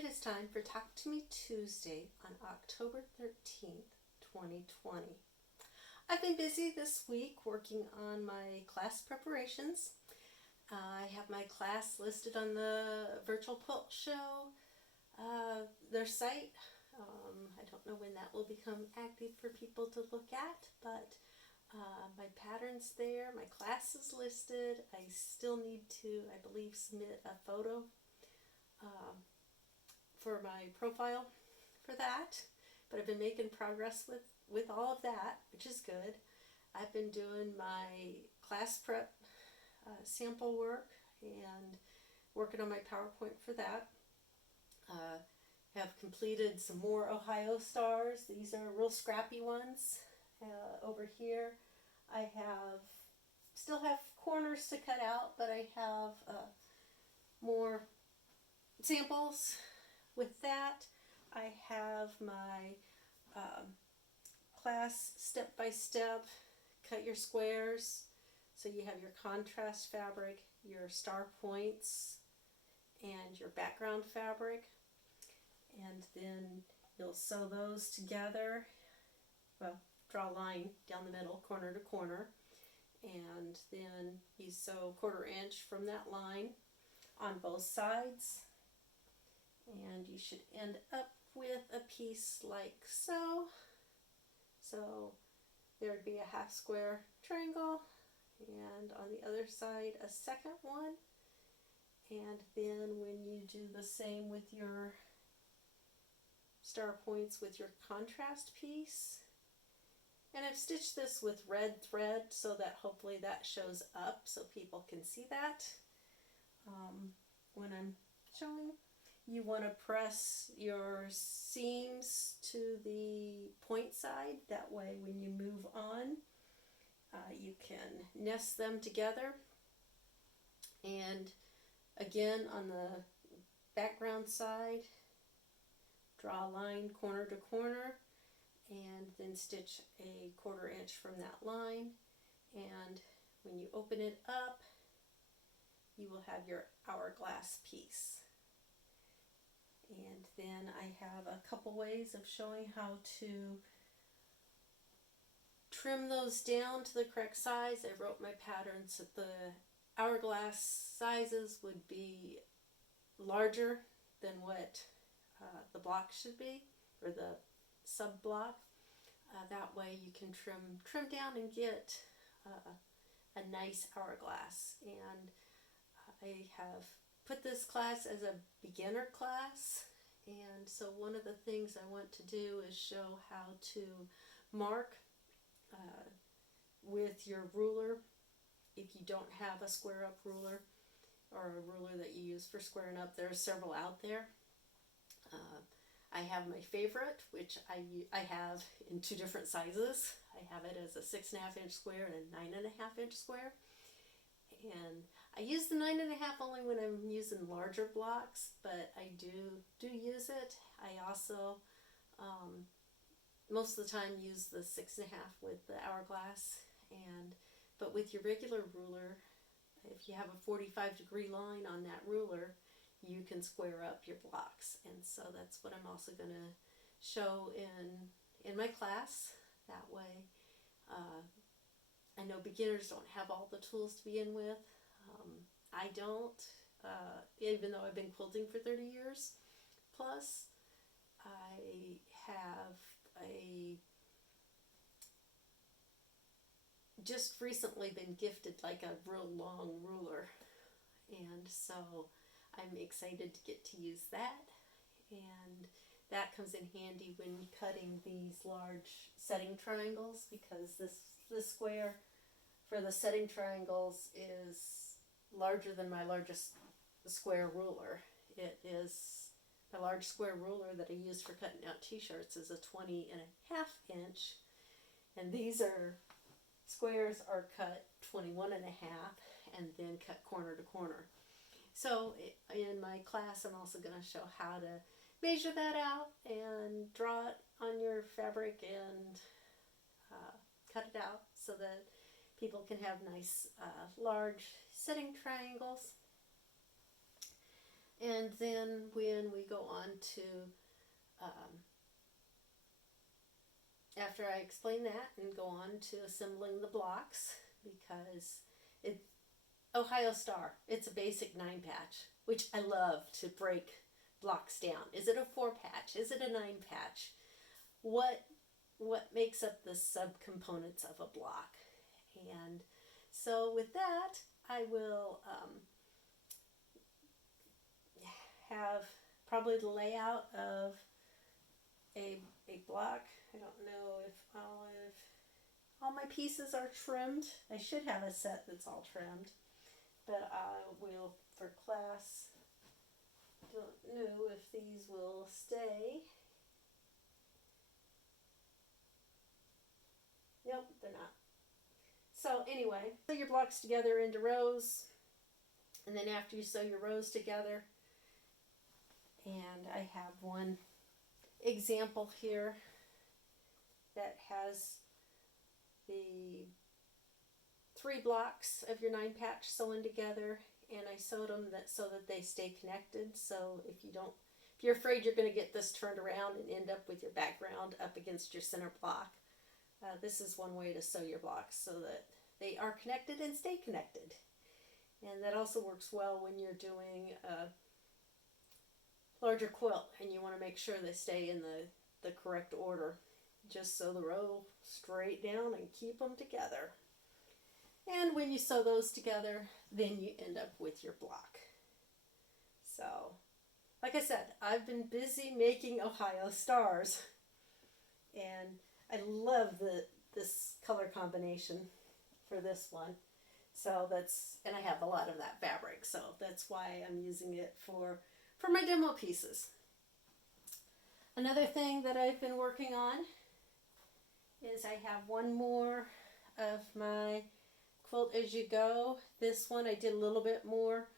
it is time for Talk to Me Tuesday on October 13th, 2020. I've been busy this week working on my class preparations. I have my class listed on the Virtual Quilt Show, their site. I don't know when that will become active for people to look at, but my pattern's there, my class is listed. I still need to, I believe, submit a photo for my profile for that, but I've been making progress with all of that, which is good. I've been doing my class prep sample work and working on my PowerPoint for that. Have completed some more Ohio Stars. These are real scrappy ones. Over here I still have corners to cut out, but I have more samples. With that, I have my class step-by-step, cut your squares, so you have your contrast fabric, your star points, and your background fabric, and then you'll sew those together. Well, draw a line down the middle, corner to corner, and then you sew 1/4 inch from that line on both sides, and you should end up with a piece like so. So there would be a half square triangle, and on the other side a second one, and then when you do the same with your star points with your contrast piece, and I've stitched this with red thread so that hopefully that shows up so people can see that when I'm showing. You want to press your seams to the point side, that way when you move on you can nest them together. And again, on the background side, draw a line corner to corner, and then stitch a 1/4 inch from that line, and when you open it up you will have your hourglass piece. And then I have a couple ways of showing how to trim those down to the correct size. I wrote my patterns that the hourglass sizes would be larger than what the block should be, or the sub block. That way you can trim down and get a nice hourglass. And I have put this class as a beginner class, and so one of the things I want to do is show how to mark with your ruler. If you don't have a square up ruler, or a ruler that you use for squaring up, there are several out there. I have my favorite, which I have in 2 different sizes. I have it as a 6.5 inch square and a 9.5 inch square. And I use the 9.5 only when I'm using larger blocks, but I do use it. I also most of the time use the 6.5 with the hourglass. But with your regular ruler, if you have a 45-degree line on that ruler, you can square up your blocks. And so that's what I'm also going to show in my class. That way I know beginners don't have all the tools to begin with. I don't, even though I've been quilting for 30 years plus. I have just recently been gifted like a real long ruler, and so I'm excited to get to use that. And that comes in handy when cutting these large setting triangles, because this square for the setting triangles is larger than my largest square ruler. It is a large square ruler that I use for cutting out t-shirts is a 20.5 inch, and these squares are cut 21.5 and then cut corner to corner. So in my class I'm also going to show how to measure that out and draw it on your fabric and cut it out so that people can have nice large setting triangles. And then when we go on to, after I explain that, and go on to assembling the blocks, because it's Ohio Star. It's a basic 9-patch, which I love to break blocks down. Is it a 4-patch? Is it a 9-patch? What makes up the subcomponents of a block? And so with that, I will have probably the layout of a block. I don't know if all my pieces are trimmed. I should have a set that's all trimmed, but I will, for class, don't know if these will stay. Nope, they're not. So anyway, sew your blocks together into rows, and then after you sew your rows together, and I have one example here that has the 3 blocks of your 9-patch sewn together, and I sewed them so that they stay connected. So if you're afraid you're going to get this turned around and end up with your background up against your center block, this is one way to sew your blocks so that they are connected and stay connected. And that also works well when you're doing a larger quilt and you want to make sure they stay in the correct order. Just sew the row straight down and keep them together. And when you sew those together, then you end up with your block. So, like I said, I've been busy making Ohio Stars, and I love this color combination for this one. So and I have a lot of that fabric, so that's why I'm using it for my demo pieces. Another thing that I've been working on is I have one more of my Quilt As You Go. This one I did a little bit more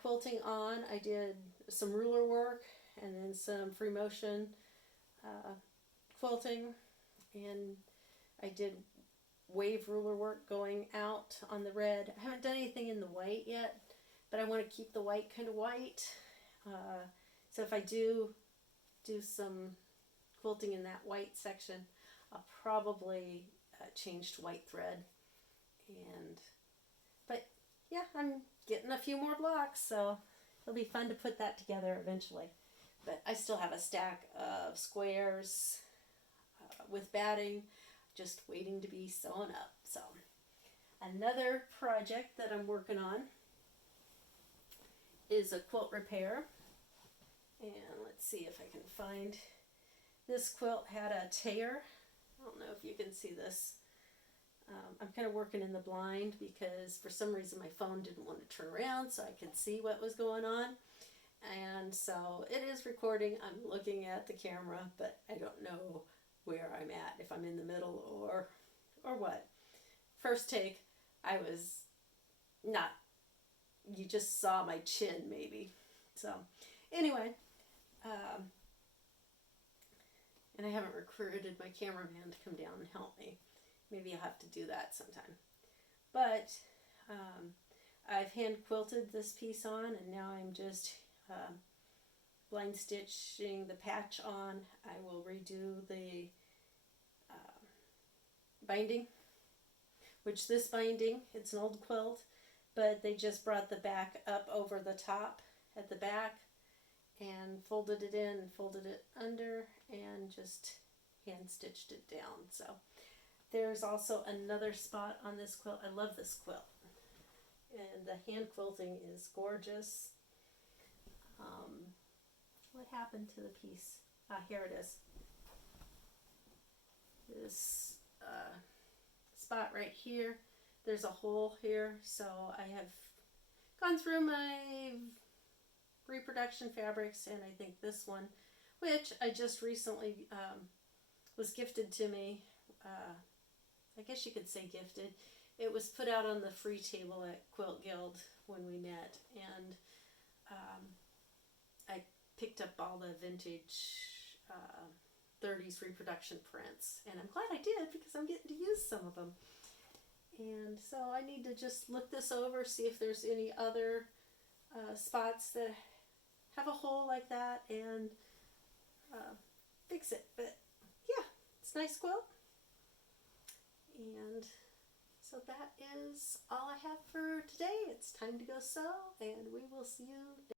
quilting on. I did some ruler work and then some free motion quilting, and I did wave ruler work going out on the red. I haven't done anything in the white yet, but I want to keep the white kind of white. So if I do some quilting in that white section, I'll probably change to white thread. But yeah, I'm getting a few more blocks, so it'll be fun to put that together eventually. But I still have a stack of squares with batting, just waiting to be sewn up. So another project that I'm working on is a quilt repair. And let's see if I can find, this quilt had a tear. I don't know if you can see this. I'm kind of working in the blind because for some reason my phone didn't want to turn around so I could see what was going on. And so it is recording. I'm looking at the camera, but I don't know where I'm at, if I'm in the middle or what. First take, I was not, you just saw my chin maybe. So anyway, and I haven't recruited my cameraman to come down and help me. Maybe I'll have to do that sometime. But I've hand quilted this piece on, and now I'm just blind stitching the patch on. I will redo the binding, which this binding, it's an old quilt, but they just brought the back up over the top at the back and folded it in and folded it under and just hand stitched it down. So there's also another spot on this quilt. I love this quilt, and the hand quilting is gorgeous. What happened to the piece? Here it is. This spot right here, there's a hole here, so I have gone through my reproduction fabrics, and I think this one, which I just recently was gifted to me, I guess you could say gifted. It was put out on the free table at Quilt Guild when we met, and I picked up all the vintage 30s reproduction prints, and I'm glad I did because I'm getting to use some of them. And so I need to just look this over, see if there's any other spots that have a hole like that, and nice quilt. And so that is all I have for today. It's time to go sew, and we will see you